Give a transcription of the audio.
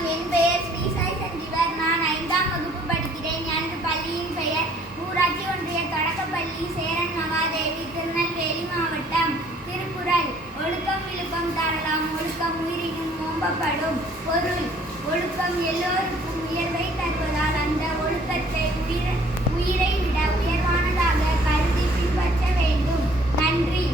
வணக்கம். என் பெயர் ஸ்ரீ சாய் சஞ்சீவர். நான் 5ஆம் வகுப்பு படிக்கிறேன். எனது பள்ளியின் பெயர் ஊராட்சி ஒன்றிய தொடக்கப்பள்ளி சேரன் மகாதேவி, திருநெல்வேலி மாவட்டம். திருக்குறள். ஒழுக்கம் விழுப்பம் தரலாம், ஒழுக்கம் உயிரினும் ஓம்பப்படும். பொருள். ஒழுக்கம் எல்லோருக்கும் உயர்வை தருவதால் அந்த ஒழுக்கத்தை உயிரை விட உயர்வானதாக கருதி பின்பற்ற வேண்டும். நன்றி.